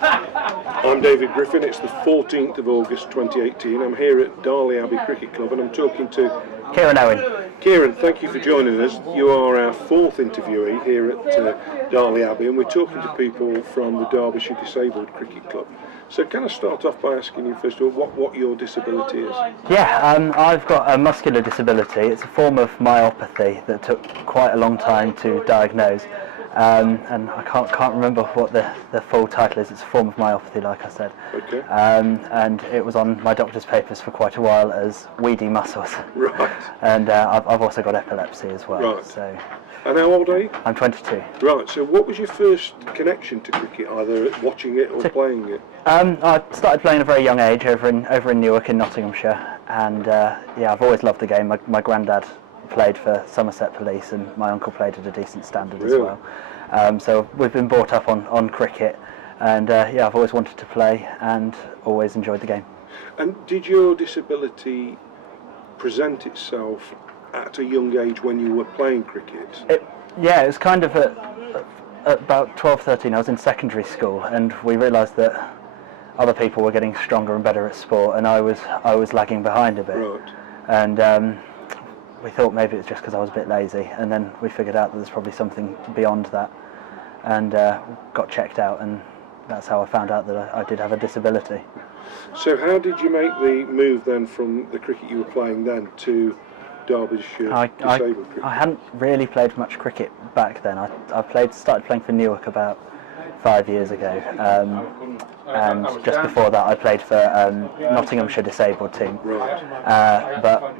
I'm David Griffin. It's the 14th of August 2018. I'm here at Darley Abbey Cricket Club and I'm talking to Kieran Owen. Kieran, thank you for joining us. You are our fourth interviewee here at Darley Abbey, and we're talking to people from the Derbyshire Disabled Cricket Club. So can I start off by asking you first of all what your disability is? Yeah, I've got a muscular disability. It's a form of myopathy that took quite a long time to diagnose. And I can't remember what the full title is. It's a form of myopathy, like I said. Okay. And it was on my doctor's papers for quite a while as weedy muscles. Right. And I've also got epilepsy as well. Right. So. And how old are you? I'm 22. Right. So what was your first connection to cricket, either watching it or playing it? I started playing at a very young age over in Newark in Nottinghamshire, and yeah, I've always loved the game. My granddad played for Somerset Police, and my uncle played at a decent standard as well. So we've been brought up on cricket, and yeah, I've always wanted to play and always enjoyed the game. And did your disability present itself at a young age when you were playing cricket? Yeah, it was kind of at about 12, 13. I was in secondary school, and we realised that other people were getting stronger and better at sport, and I was lagging behind a bit. Right. And we thought maybe it was just because I was a bit lazy, and then we figured out that there's probably something beyond that, and got checked out, and that's how I found out that I did have a disability. So how did you make the move then from the cricket you were playing then to Derbyshire Disabled Cricket? I hadn't really played much cricket back then. I started playing for Newark about 5 years ago, and just before that I played for Nottinghamshire Disabled team. Right. But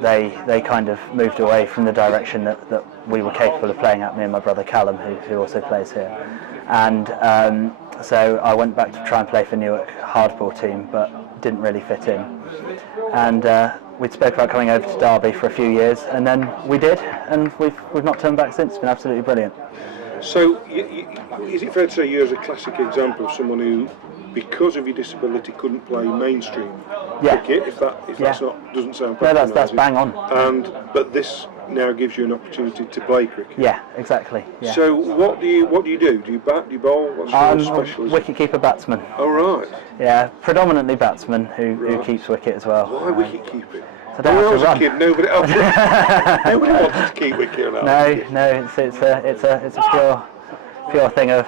they kind of moved away from the direction that we were capable of playing at, me and my brother Callum, who also plays here. And so I went back to try and play for Newark hardball team, but didn't really fit in. And we'd spoke about coming over to Derby for a few years, and then we did, and we've not turned back since. It's been absolutely brilliant. So, is it fair to say you're a classic example of someone who, because of your disability, couldn't play mainstream cricket? If that's not doesn't sound no, that's bang on. But this now gives you an opportunity to play cricket. Yeah, exactly. Yeah. So, what do you do? Do you bat? Do you bowl? What's your specialism? Wicket-keeper batsman. Oh right. Yeah, predominantly batsman who keeps wicket as well. Why wicket-keeping? When I was a kid, nobody wanted to keep wicket. No, it's a pure thing of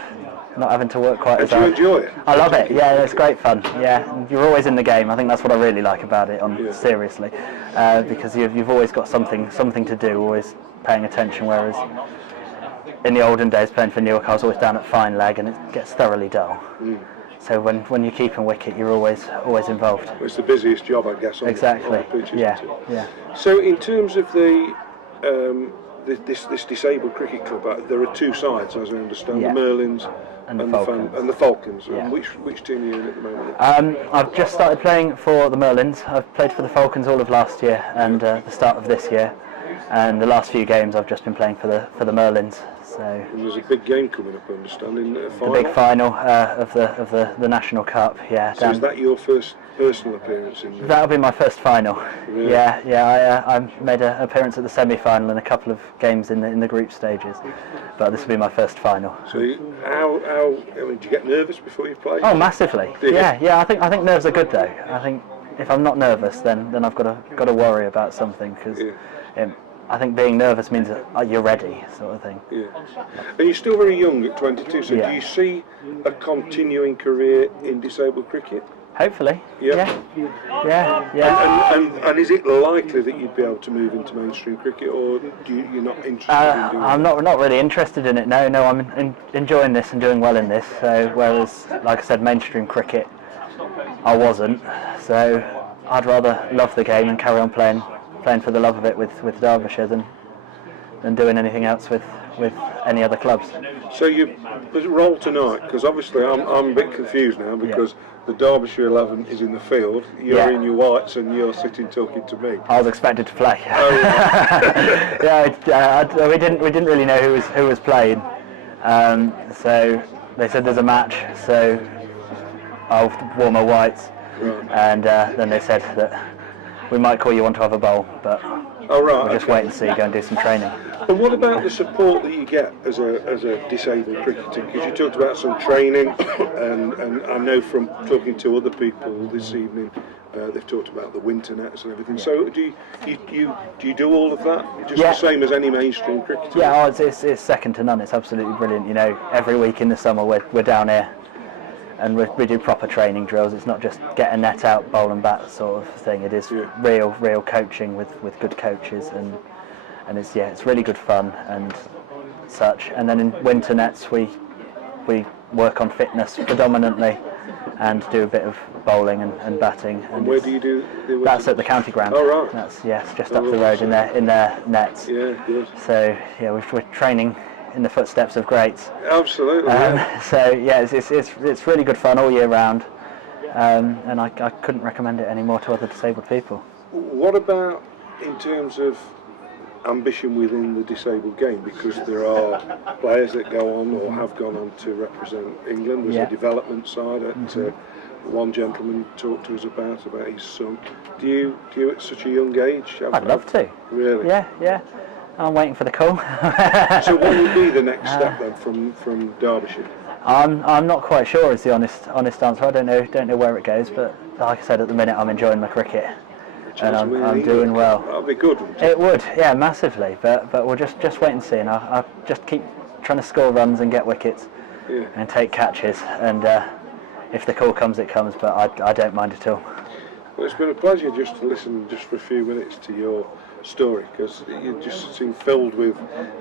not having to work quite as hard. Do you enjoy it? I love it. Yeah, it's great fun. Yeah, you're always in the game. I think that's what I really like about it. Seriously, because you've always got something to do, always paying attention. Whereas in the olden days, playing for Newark, I was always down at fine leg, and it gets thoroughly dull. So when you're keeping wicket, you're always involved. Well, it's the busiest job, I guess. Exactly. On the pitch, yeah. So in terms of this disabled cricket club, there are two sides, as I understand: the Merlins and the Falcons. Yeah. And which team are you in at the moment? I've just started playing for the Merlins. I've played for the Falcons all of last year and the start of this year, and the last few games I've just been playing for the Merlins. So and there's a big game coming up, I understand, in the final. The big final of the National Cup. Yeah. So is that your first personal appearance in? That'll be my first final. Really? Yeah. I made an appearance at the semi-final and a couple of games in the group stages, but this will be my first final. So do you get nervous before you play? Oh, massively. Yeah. I think nerves are good though. I think if I'm not nervous, then I've got to worry about something, because I think being nervous means that you're ready, sort of thing. Yeah. And you're still very young at 22, so do you see a continuing career in disabled cricket? Hopefully. Yeah. Yeah. And is it likely that you'd be able to move into mainstream cricket, or you're not interested in doing I'm not really interested in it. No, I'm enjoying this and doing well in this. So whereas, like I said, mainstream cricket, I wasn't. So I'd rather love the game and carry on playing for the love of it with Derbyshire than doing anything else with any other clubs. So your role tonight, because obviously I'm a bit confused now, because the Derbyshire 11 is in the field, you're in your whites and you're sitting talking to me. I was expected to play. Oh, right. We didn't really know who was playing, so they said there's a match, so I'll wore my whites, and then they said that we might call you on to have a bowl, but Oh, right. We'll just wait and see, go and do some training. And what about the support that you get as a disabled cricketer? Because you talked about some training, and I know from talking to other people this evening, they've talked about the winter nets and everything. So do you do all of that? Just the same as any mainstream cricketer? Yeah, it's second to none. It's absolutely brilliant. You know, every week in the summer we're down here, and we do proper training drills. It's not just get a net out, bowl and bat sort of thing. It is real coaching with good coaches, and it's really good fun and such. And then in winter nets we work on fitness predominantly, and do a bit of bowling and batting. And where do you do the winter? That's at the county ground. Oh, right. That's just up the road in their nets. Yeah, good. So yeah, we're training in the footsteps of greats. Absolutely. So yeah, it's really good fun all year round, and I couldn't recommend it any more to other disabled people. What about in terms of ambition within the disabled game? Because there are players that go on or have gone on to represent England. There's a development side at one gentleman talked to us about his son. Do you at such a young age? I'd love to. Really? Yeah. I'm waiting for the call. So what would be the next step then from Derbyshire? I'm not quite sure is the honest answer. I don't know where it goes, but like I said, at the minute I'm enjoying my cricket, and I'm doing well. That'd be good, wouldn't it? It would, yeah, massively. But we'll just wait and see, and I'll just keep trying to score runs and get wickets, and take catches, and if the call comes, it comes. But I don't mind at all. Well, it's been a pleasure just to listen just for a few minutes to your story, because you just seem filled with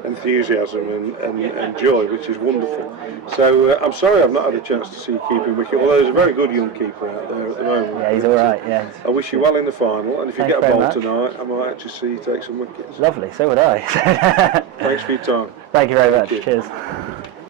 enthusiasm and joy, which is wonderful. So I'm sorry I've not had a chance to see you keeping wicket, although there's a very good young keeper out there at the moment. Yeah, he's all right. Yeah. I wish you well in the final, and if you Thanks get a very bowl much. tonight, I might actually see you take some wickets. Lovely. So would I. Thanks for your time. Thank you very much. Thank you. Cheers.